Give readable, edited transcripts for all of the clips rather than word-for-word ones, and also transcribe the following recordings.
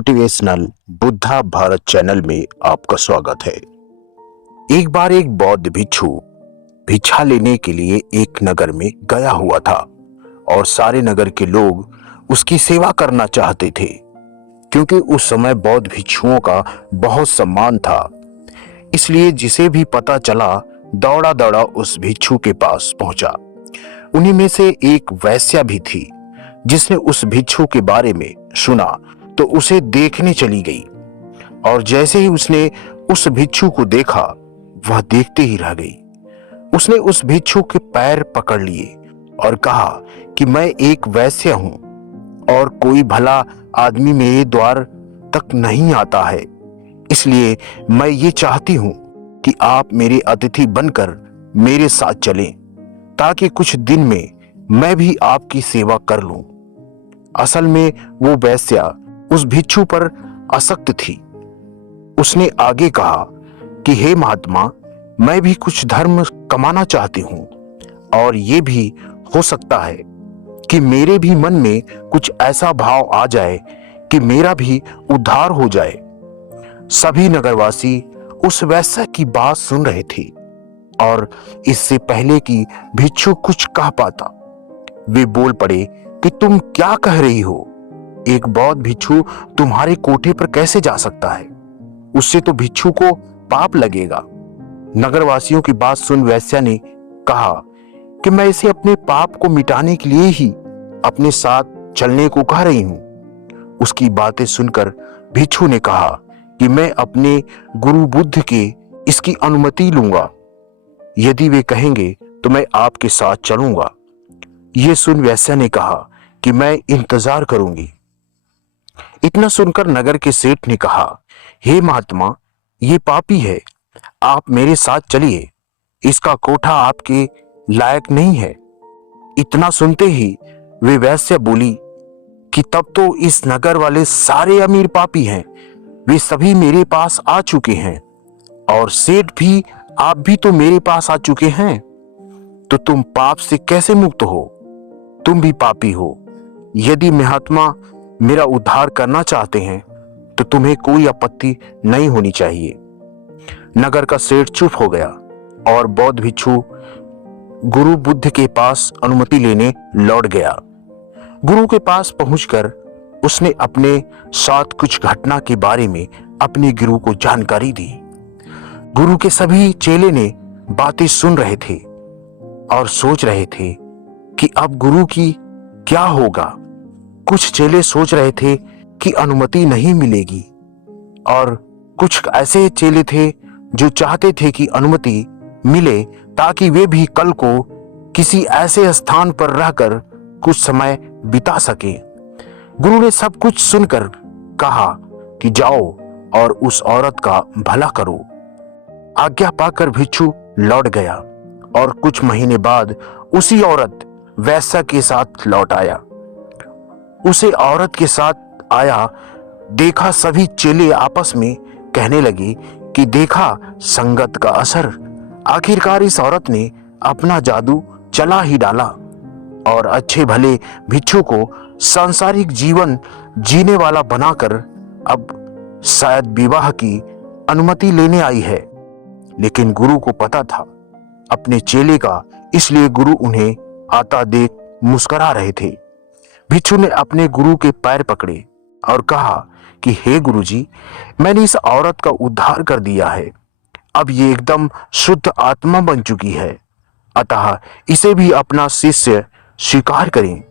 Motivational Buddha Bharat channel में आपका स्वागत है। एक बार एक बौद्ध भिक्षु भिक्षा लेने के लिए एक नगर में गया हुआ था और सारे नगर के लोग उसकी सेवा करना चाहते थे, क्योंकि उस समय बौद्ध भिक्षुओं का बहुत सम्मान था। इसलिए जिसे भी पता चला दौड़ा दौड़ा उस भिक्षु के पास पहुंचा। उन्हीं में से एक वैश्या भी थी, जिसने उस भिक्षु के बारे में सुना तो उसे देखने चली गई, और जैसे ही उसने उस भिक्षु को देखा वह देखते ही रह गई। उसने उस भिक्षु के पैर पकड़ लिए और कहा कि मैं एक वैश्या हूं और कोई भला आदमी मेरे द्वार तक नहीं आता है, इसलिए मैं ये चाहती हूं कि आप मेरे अतिथि बनकर मेरे साथ चलें, ताकि कुछ दिन में मैं भी आपकी सेवा कर लूं। असल में वो वैश्या उस भिक्षु पर आसक्त थी। उसने आगे कहा कि हे महात्मा, मैं भी कुछ धर्म कमाना चाहती हूं, और ये भी हो सकता है कि मेरे भी मन में कुछ ऐसा भाव आ जाए कि मेरा भी उद्धार हो जाए। सभी नगरवासी उस वैश्या की बात सुन रहे थे, और इससे पहले कि भिक्षु कुछ कह पाता, वे बोल पड़े कि तुम क्या कह रही हो? एक बौद्ध भिक्षु तुम्हारे कोठे पर कैसे जा सकता है? उससे तो भिक्षु को पाप लगेगा। नगरवासियों की बात सुन वैश्या ने कहा कि मैं इसे अपने पाप को मिटाने के लिए ही अपने साथ चलने को कह रही हूं। उसकी बातें सुनकर भिक्षु ने कहा कि मैं अपने गुरु बुद्ध के इसकी अनुमति लूंगा। यदि वे कहेंगे तो मैं आपके साथ चलूंगा। यह सुन वैश्या ने कहा कि मैं इंतजार करूंगी। इतना सुनकर नगर के सेठ ने कहा, हे महात्मा, ये पापी है, आप मेरे साथ चलिए, इसका कोठा आपके लायक नहीं है। इतना सुनते ही वे वैश्या बोली कि तब तो इस नगर वाले सारे अमीर पापी हैं, वे सभी मेरे पास आ चुके हैं, और सेठ भी, आप भी तो मेरे पास आ चुके हैं, तो तुम पाप से कैसे मुक्त हो? तुम भी पापी हो। यदि महात्मा मेरा उद्धार करना चाहते हैं तो तुम्हें कोई आपत्ति नहीं होनी चाहिए। नगर का सेठ चुप हो गया और बौद्ध भिक्षु गुरु बुद्ध के पास अनुमति लेने लौट गया। गुरु के पास पहुंचकर उसने अपने साथ कुछ घटना के बारे में अपने गुरु को जानकारी दी। गुरु के सभी चेले ने बातें सुन रहे थे और सोच रहे थे कि अब गुरु की क्या होगा। कुछ चेले सोच रहे थे कि अनुमति नहीं मिलेगी, और कुछ ऐसे चेले थे जो चाहते थे कि अनुमति मिले, ताकि वे भी कल को किसी ऐसे स्थान पर रहकर कुछ समय बिता सके। गुरु ने सब कुछ सुनकर कहा कि जाओ और उस औरत का भला करो। आज्ञा पाकर भिक्षु लौट गया, और कुछ महीने बाद उसी औरत वैश्या के साथ लौट आया। उसे औरत के साथ आया देखा सभी चेले आपस में कहने लगे कि देखा संगत का असर, आखिरकार इस औरत ने अपना जादू चला ही डाला और अच्छे भले भिक्षु को सांसारिक जीवन जीने वाला बनाकर अब शायद विवाह की अनुमति लेने आई है। लेकिन गुरु को पता था अपने चेले का, इसलिए गुरु उन्हें आता देख मुस्कुरा रहे थे। भिक्षु ने अपने गुरु के पैर पकड़े और कहा कि हे गुरुजी, मैंने इस औरत का उद्धार कर दिया है। अब ये एकदम शुद्ध आत्मा बन चुकी है, अतः इसे भी अपना शिष्य स्वीकार करें।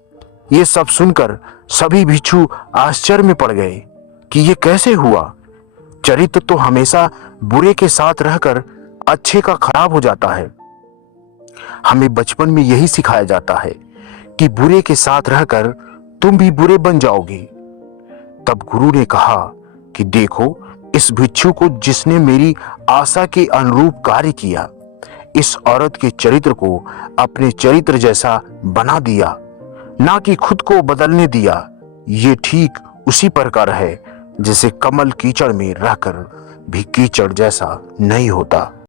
ये सब सुनकर सभी भिक्षु आश्चर्य में पड़ गए कि ये कैसे हुआ। चरित्र तो हमेशा बुरे के साथ रहकर अच्छे का खराब हो जाता है। हमें बचपन में यही सिखाया जाता है कि बुरे के साथ रहकर तुम भी बुरे बन जाओगे। तब गुरु ने कहा कि देखो, इस भिक्षु को जिसने मेरी आशा के अनुरूप कार्य किया, इस औरत के चरित्र को अपने चरित्र जैसा बना दिया, ना कि खुद को बदलने दिया। ये ठीक उसी प्रकार है जैसे कमल कीचड़ में रहकर भी कीचड़ जैसा नहीं होता।